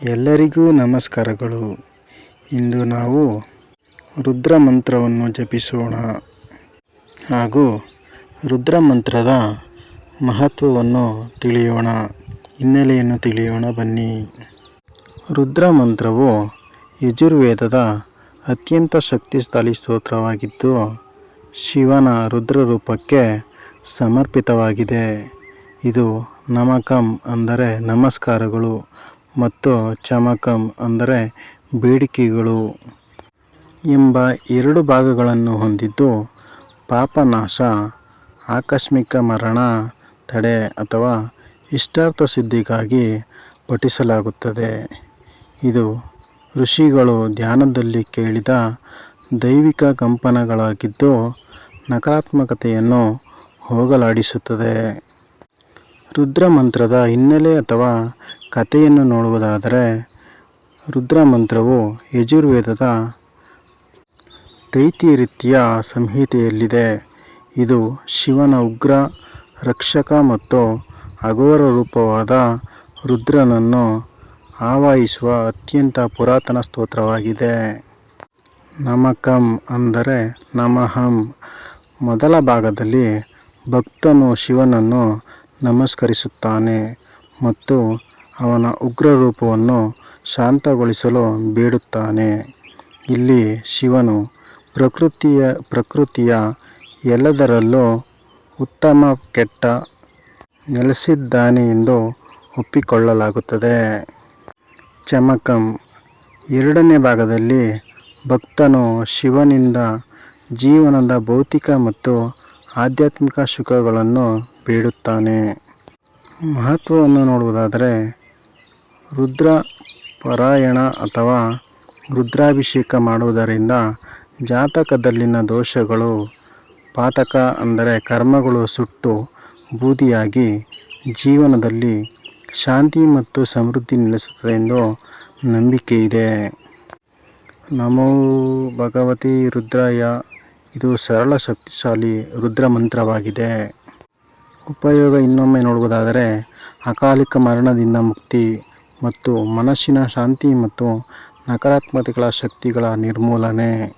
ಎಲ್ಲರಿಗೂ ನಮಸ್ಕಾರಗಳು. ಇಂದು ನಾವು ರುದ್ರ ಮಂತ್ರವನ್ನು ಜಪಿಸೋಣ ಹಾಗೂ ರುದ್ರ ಮಂತ್ರದ ಮಹತ್ವವನ್ನು ತಿಳಿಯೋಣ. ಹಿನ್ನೆಲೆಯನ್ನು ತಿಳಿಯೋಣ ಬನ್ನಿ. ರುದ್ರ ಮಂತ್ರವು ಯಜುರ್ವೇದದ ಅತ್ಯಂತ ಶಕ್ತಿಶಾಲಿ ಸ್ತೋತ್ರವಾಗಿದ್ದು ಶಿವನ ರುದ್ರ ರೂಪಕ್ಕೆ ಸಮರ್ಪಿತವಾಗಿದೆ. ಇದು ನಮಕಂ ಅಂದರೆ ನಮಸ್ಕಾರಗಳು ಮತ್ತು ಚಮಕಂ ಅಂದರೆ ಬೇಡಿಕೆಗಳು ಎಂಬ ಎರಡು ಭಾಗಗಳನ್ನು ಹೊಂದಿದ್ದು, ಪಾಪನಾಶ, ಆಕಸ್ಮಿಕ ಮರಣ ತಡೆ ಅಥವಾ ಇಷ್ಟಾರ್ಥ ಸಿದ್ಧಿಗಾಗಿ ಪಠಿಸಲಾಗುತ್ತದೆ. ಇದು ಋಷಿಗಳು ಧ್ಯಾನದಲ್ಲಿ ಕೇಳಿದ ದೈವಿಕ ಕಂಪನಗಳಾಗಿದ್ದು ನಕಾರಾತ್ಮಕತೆಯನ್ನು ಹೋಗಲಾಡಿಸುತ್ತದೆ. ರುದ್ರ ಮಂತ್ರದ ಹಿನ್ನೆಲೆ ಅಥವಾ ಕಥೆಯನ್ನು ನೋಡುವುದಾದರೆ, ರುದ್ರ ಮಂತ್ರವು ಯಜುರ್ವೇದದ ತೈತಿರೀಯ ಸಂಹಿತೆಯಲ್ಲಿದೆ. ಇದು ಶಿವನ ಉಗ್ರ ರಕ್ಷಕ ಮತ್ತು ಅಘೋರ ರೂಪವಾದ ರುದ್ರನನ್ನು ಆವಾಹಿಸುವ ಅತ್ಯಂತ ಪುರಾತನ ಸ್ತೋತ್ರವಾಗಿದೆ. ನಮಕಂ ಅಂದರೆ ನಮಃಂ. ಮೊದಲ ಭಾಗದಲ್ಲಿ ಭಕ್ತನು ಶಿವನನ್ನು ನಮಸ್ಕರಿಸುತ್ತಾನೆ ಮತ್ತು ಅವನ ಉಗ್ರ ರೂಪವನ್ನು ಶಾಂತಗೊಳಿಸಲು ಬೇಡುತ್ತಾನೆ. ಇಲ್ಲಿ ಶಿವನು ಪ್ರಕೃತಿಯ ಎಲ್ಲದರಲ್ಲೂ ಉತ್ತಮ ಕೆಟ್ಟ ನೆಲೆಸಿದ್ದಾನೆ ಎಂದು ಒಪ್ಪಿಕೊಳ್ಳಲಾಗುತ್ತದೆ. ಚಮಕಂ ಎರಡನೇ ಭಾಗದಲ್ಲಿ ಭಕ್ತನು ಶಿವನಿಂದ ಜೀವನದ ಭೌತಿಕ ಮತ್ತು ಆಧ್ಯಾತ್ಮಿಕ ಸುಖಗಳನ್ನು ಬೇಡುತ್ತಾನೆ. ಮಹತ್ವವನ್ನು ನೋಡುವುದಾದರೆ, ರುದ್ರ ಪಾರಾಯಣ ಅಥವಾ ರುದ್ರಾಭಿಷೇಕ ಮಾಡುವುದರಿಂದ ಜಾತಕದಲ್ಲಿನ ದೋಷಗಳು, ಪಾತಕ ಅಂದರೆ ಕರ್ಮಗಳು ಸುಟ್ಟು ಬೂದಿಯಾಗಿ ಜೀವನದಲ್ಲಿ ಶಾಂತಿ ಮತ್ತು ಸಮೃದ್ಧಿ ನೆಲೆಸುತ್ತದೆ ಎಂದು ನಂಬಿಕೆಯಿದೆ. ನಮೋ ಭಗವತಿ ರುದ್ರಾಯ. ಇದು ಸರಳ ಶಕ್ತಿಶಾಲಿ ರುದ್ರ ಮಂತ್ರವಾಗಿದೆ. ಉಪಯೋಗ ಇನ್ನೊಮ್ಮೆ ನೋಡುವುದಾದರೆ, ಅಕಾಲಿಕ ಮರಣದಿಂದ ಮುಕ್ತಿ ಮತ್ತು ಮನಸ್ಸಿನ ಶಾಂತಿ ಮತ್ತು ನಕಾರಾತ್ಮಕತೆಗಳ ಶಕ್ತಿಗಳ ನಿರ್ಮೂಲನೆ.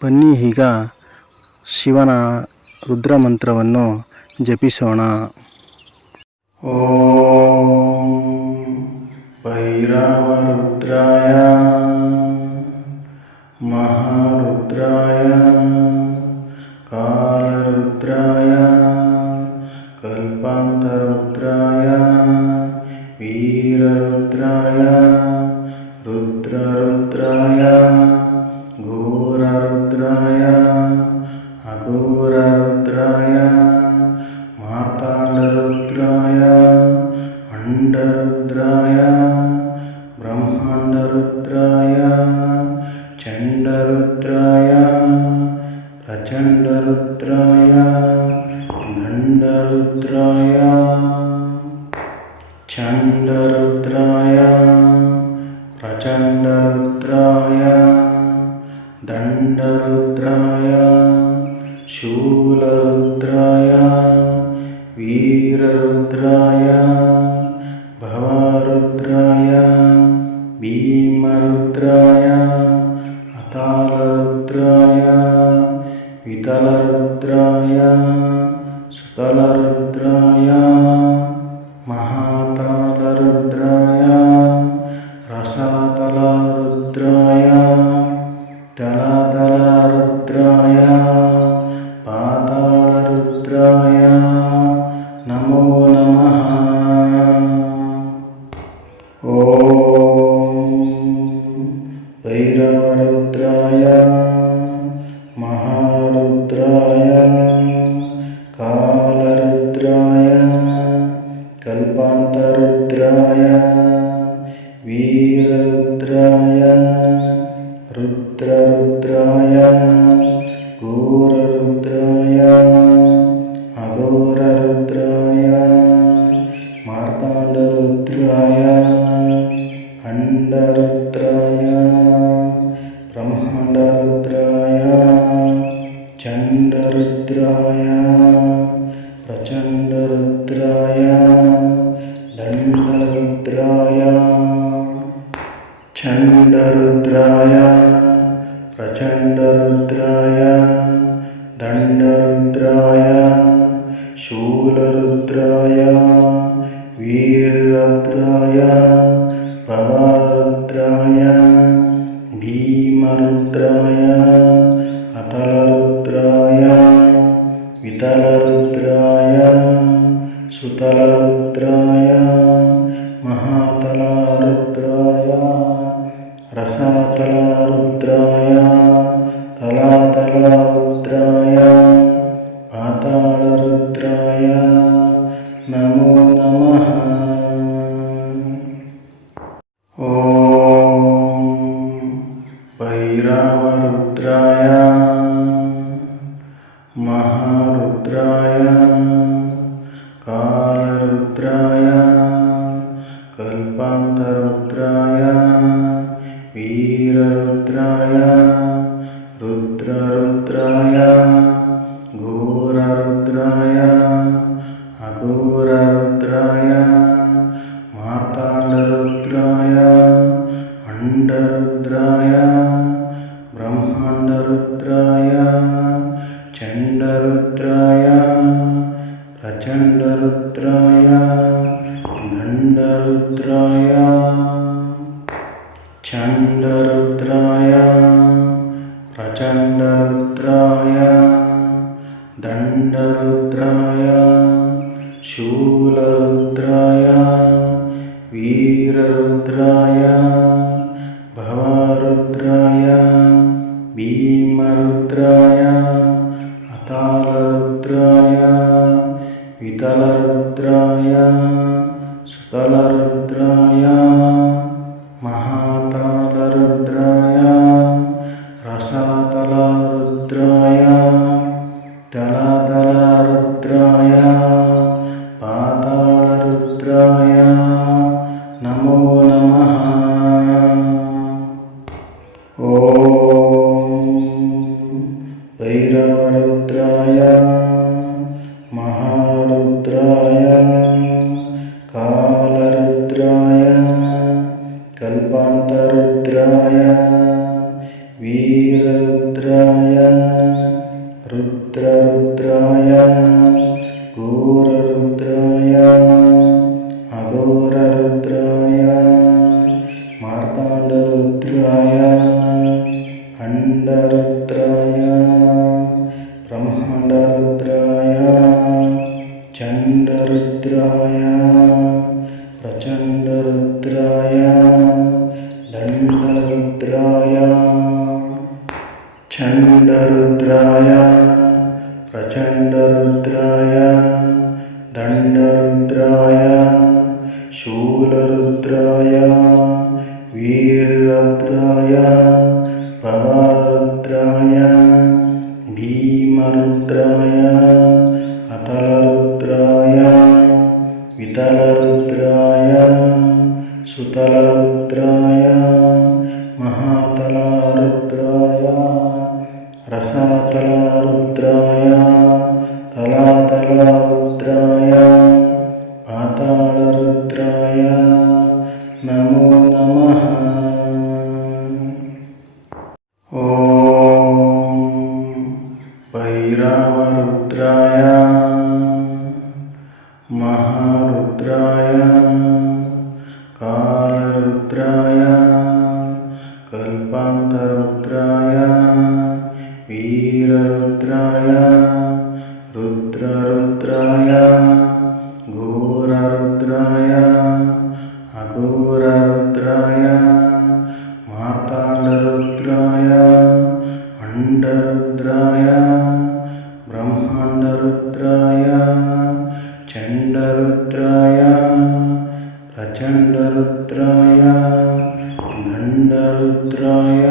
ಬನ್ನಿ ಈಗ ಶಿವನ ರುದ್ರ ಮಂತ್ರವನ್ನು ಜಪಿಸೋಣ. ಓಂ ಭೈರವ ರುದ್ರಾಯ ಮಹಾರುದ್ರಾಯ ಕಾಲರುದ್ರಾಯ ಕಲ್ಪಾಂತರುದ್ರಾಯ ವೀರರುದ್ರಾಯ ರುದ್ರರುದ್ರಾಯ ಘೋರರುದ್ರಾಯ ಅಘೋರರುದ್ರಾಯ ಮಾರ್ತಾಂಡರುದ್ರಾಯ ಅಂಡರುದ್ರಾಯ ಬ್ರಹ್ಮಾಂಡರುದ್ರಾಯ ಚಂಡರುದ್ರಾಯ ಪ್ರಚಂಡರುದ್ರಾಯ ದಂಡರುದ್ರಾಯ ಚಂಡರುದ್ರಾಯ ಪ್ರಚಂಡರುದ್ರಾಯ ದಂಡರುದ್ರಾಯ ಶೂಲರುದ್ರಾಯ ವೀರರುದ್ರಾಯ ಭವರುದ್ರಾಯ ಭೀಮರುದ್ರಾಯ ಅತಾಲರುದ್ರಾಯ ವಿತಲರುದ್ರಾಯ ಸುತಲರುದ್ರಾಯ ಮಹಾತಾಲರುದ್ರಾಯ ರಸಾತಲರುದ್ರಾಯ ತಲತಲರುದ್ರಾಯ ಪಾತಾಳರುದ್ರಾಯ ನಮೋ ನಮಃ. ಓಂ ಭೈರವರುದ್ರಾಯ ಮಹಾರುದ್ರಾಯ ಕಾಲರುದ್ರಾಯ ಕಲ್ಪಾಂತರುದ್ರಾಯ ವೀರರುದ್ರಾಯ ರುದ್ರರುದ್ರಾಯ ಘೋರರುದ್ರಾಯ ಅಘೋರರುದ್ರಾಯ ಮಾರ್ತಾಂಡರುದ್ರಾಯ ಅಂಡರುದ್ರಾಯ ಬ್ರಹ್ಮಾಂಡರುದ್ರಾಯ ಚಂಡರುದ್ರಾಯ ಪ್ರಚಂಡರುದ್ರಾಯ ದಂಡರುದ್ರಾಯ चंडरुद्राय प्रचंडरुद्राय दंडरुद्राय शूलरुद्राय वीररुद्राय भवरुद्राय भीमरुद्राय अतलरुद्राय वितलरुद्राय सुतलरुद्राय महातलरुद्राय रसातलरुद्राय तलातलरुद्राय पातालरुद्राय नमो नमः। ॐ भैरवरुद्राय महारुद्राय कालरुद्राय कल्पान्तरुद्राय वीररुद्राय रुद्ररुद्राय घोररुद्राय अघोररुद्राय मार्ताण्डरुद्राय अण्डरुद्राय ब्रह्माण्डरुद्राय चण्डरुद्राय प्रचण्डरुद्राय दण्डरुद्राय चण्डरुद्राय प्रचण्डरुद्राय दण्डरुद्राय शूलरुद्राय वीररुद्राय भवरुद्राय भीमरुद्राय अतालरुद्राय वितलरुद्राय सुतलरुद्राय महातलरुद्राय रसातलरुद्राय तलातलरुद्राय पातालरुद्राय नमो नमः। ॐ भैरवरुद्राय महारुद्राय कालरुद्राय कल्पान्तरुद्राय वीररुद्राय रुद्ररुद्राय घोररुद्राय अघोररुद्राय मार्ताण्डरुद्राय अण्डरुद्राय ब्रह्माण्डरुद्राय चण्डरुद्राय प्रचण्डरुद्राय दण्डरुद्राय चण्डरुद्राय प्रचण्डरुद्राय दण्डरुद्राय शूलरुद्राय वीररुद्राय भवरुद्राय भीमरुद्राय अतलरुद्राय वितलरुद्राय सुतलरुद्राय महातलरुद्राय रसातलरुद्राय तलातलरुद्राय पातालरुद्राय नमो नमः। ॐ भैरवरुद्राय महारुद्राय कालरुद्राय कल्पान्तरुद्राय वीररुद्राय रुद्ररुद्राय घोररुद्राय अघोररुद्राय मार्ताण्डरुद्राय अण्डरुद्राय ब्रह्माण्डरुद्राय चण्डरुद्राय प्रचण्डरुद्राय दण्डरुद्राय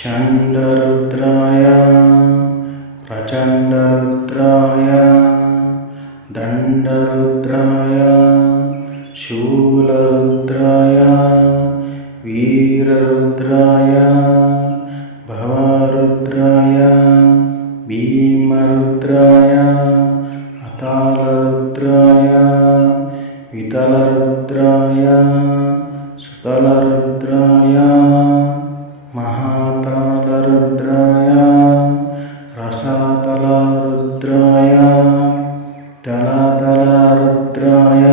चण्डरुद्राय प्रचण्डरुद्राय दण्डरुद्राय शूलरुद्राय वीररुद्राय भवरुद्राय भीमरुद्राय अतालरुद्राय वितलरुद्राय तलरुद्राय महातालरुद्राय रसातलरुद्राय तलतलरुद्राय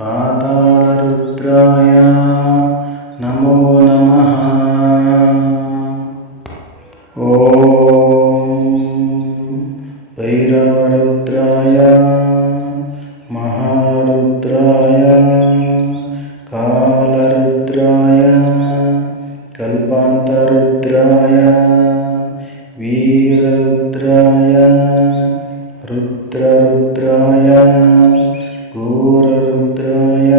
पातालरुद्राय नमो नमः। ॐ भैरवरुद्राय महारुद्राय कालरुद्राय कल्पान्तरुद्राय वीररुद्राय रुद्ररुद्राय घोररुद्राय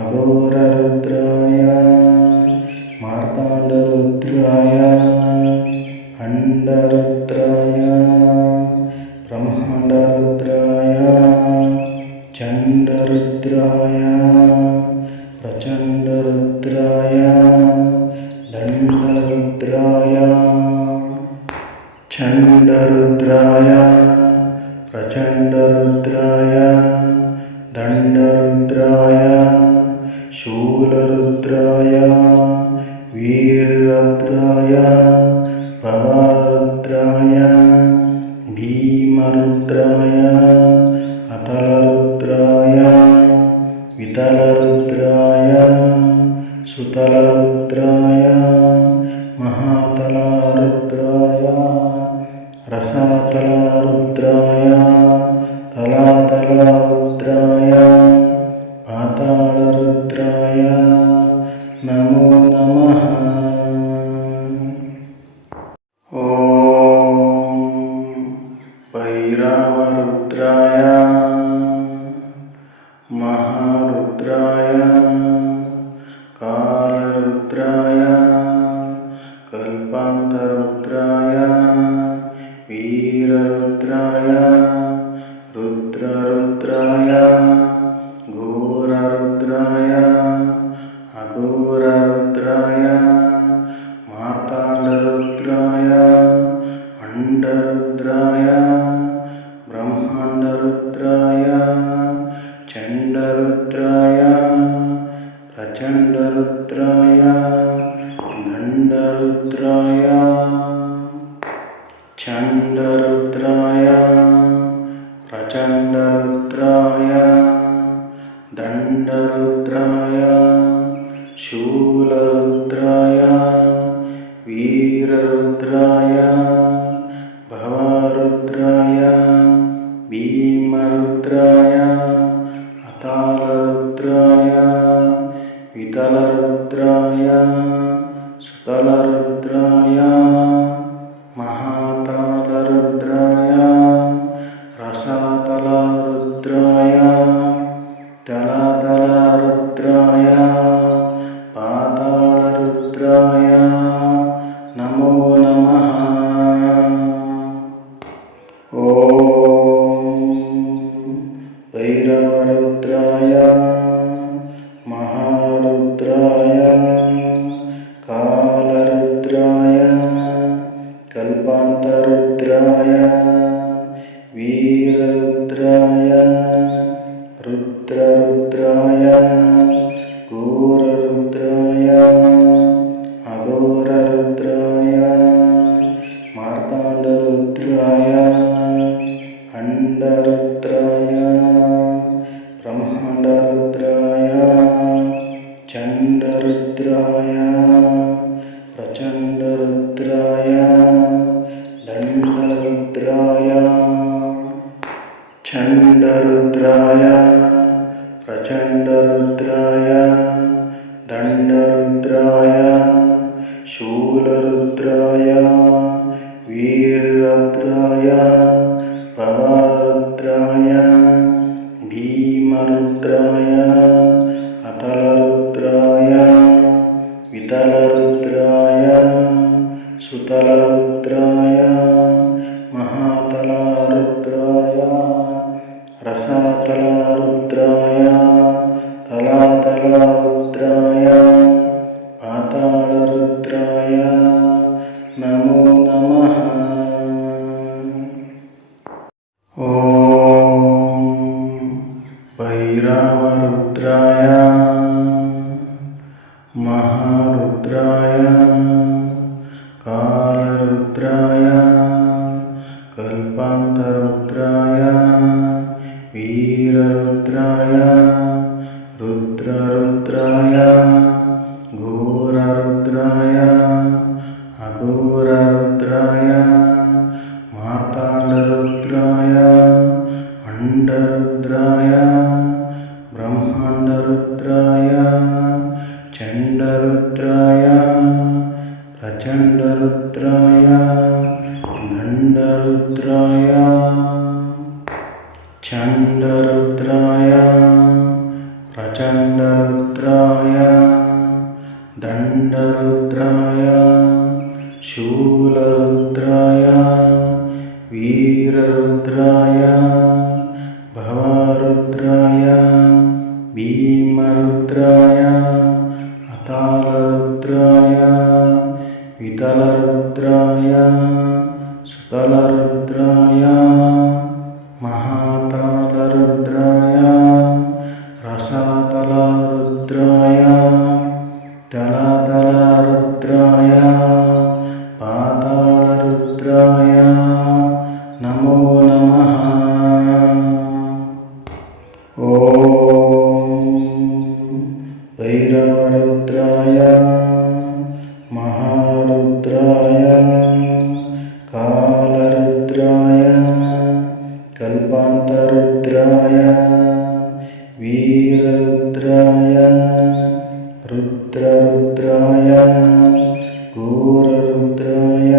अघोररुद्राय मार्ताण्डरुद्राय अण्डरुद्राय ब्रह्माण्डरुद्राय चण्डरुद्राय प्रचण्डरुद्राय दण्डरुद्राय चण्डरुद्राय प्रचण्डरुद्राय दण्डरुद्राय शूलरुद्राय वीररुद्राय भवरुद्राय भीमरुद्राय अतलरुद्राय वितलरुद्राय सुतलरुद्राय महातलरुद्राय रसातलरुद्राय तलातलरुद्राय पातालरुद्राय नमो नमः। ॐ भैरवरुद्राय महारुद्राय कालरुद्राय कल्पान्तरुद्राय वीररुद्राय रुद्ररुद्राय घोररुद्राय अघोररुद्राय मार्ताण्डरुद्राय अण्डरुद्राय ब्रह्माण्डरुद्राय चण्डरुद्राय प्रचण्डरुद्राय दण्डरुद्राय चण्डरुद्राय प्रचण्डरुद्राय दण्डरुद्राय शूलरुद्राय वीररुद्राय भवरुद्राय भीमरुद्राय अतालरुद्राय वितलरुद्राय सुतलरुद्राय महातालरुद्राय रसातलरुद्राय तलतलरुद्राय पातालरुद्राय नमो नमः। ॐ भैरवरुद्राय महारुद्राय कालरुद्राय कल्पान्तरुद्राय वीररुद्राय रुद्ररुद्राय घोररुद्राय अघोररुद्राय मार्ताण्डरुद्राय अण्डरुद्राय ब्रह्माण्डरुद्राय चण्डरुद्राय प्रचण्डरुद्राय दण्डरुद्राय चण्डरुद्राय प्रचण्डरुद्राय दण्डरुद्राय शूलरुद्राय वीररुद्राय भवरुद्राय भीमरुद्राय अतलरुद्राय वितलरुद्राय सुतलरुद्राय महातलरुद्राय रसातलरुद्राय तलातलरुद्राय पातालरुद्राय नमो नमः। ॐ भैरवरुद्राय रुद्ररुद्राय घोररुद्राय अघोररुद्राय मार्ताण्डरुद्राय अंडरुद्राय ब्रह्माण्डरुद्राय चण्डरुद्राय प्रचण्डरुद्राय दण्डरुद्राय चण्डरुद्राय प्रचण्डरुद्राय दण्डरुद्राय शूलरुद्राय वीररुद्राय भवरुद्राय भीमरुद्राय अतालरुद्राय वितलरुद्राय सुतलरुद्राय महातालरुद्राय रसातलरुद्राय तलतलरुद्राय पातालरुद्राय नमो नमः। ॐ भैरवरुद्राय महारुद्राय कालरुद्राय कल्पान्तरुद्राय वीररुद्राय रुद्ररुद्राय घोररुद्राय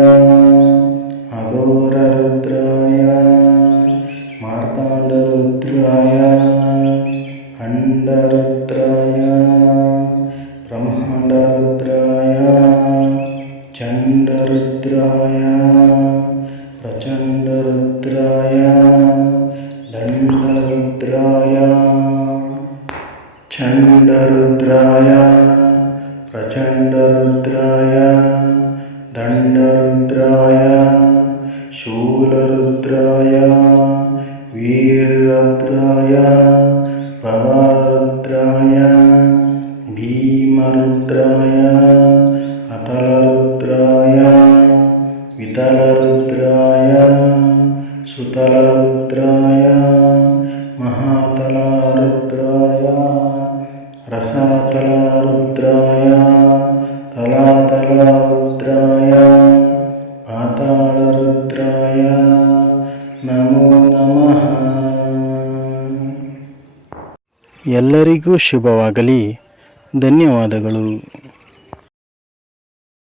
अघोररुद्राय मार्ताण्डरुद्राय अंडरुद्राय ब्रह्माण्डरुद्राय चण्डरुद्राय प्रचण्डरुद्राय दण्डरुद्राय चण्डरुद्राय प्रचण्डरुद्राय दण्डरुद्राय शूलरुद्राय वीररुद्राय भवरुद्राय भीमरुद्राय अतलरुद्राय वितलरुद्राय सुतलरुद्राय महातलरुद्राय रसातलरुद्राय तलातलरुद्राय पातालरुद्राय नमो नमः। ಎಲ್ಲರಿಗೂ ಶುಭವಾಗಲಿ. ಧನ್ಯವಾದಗಳು.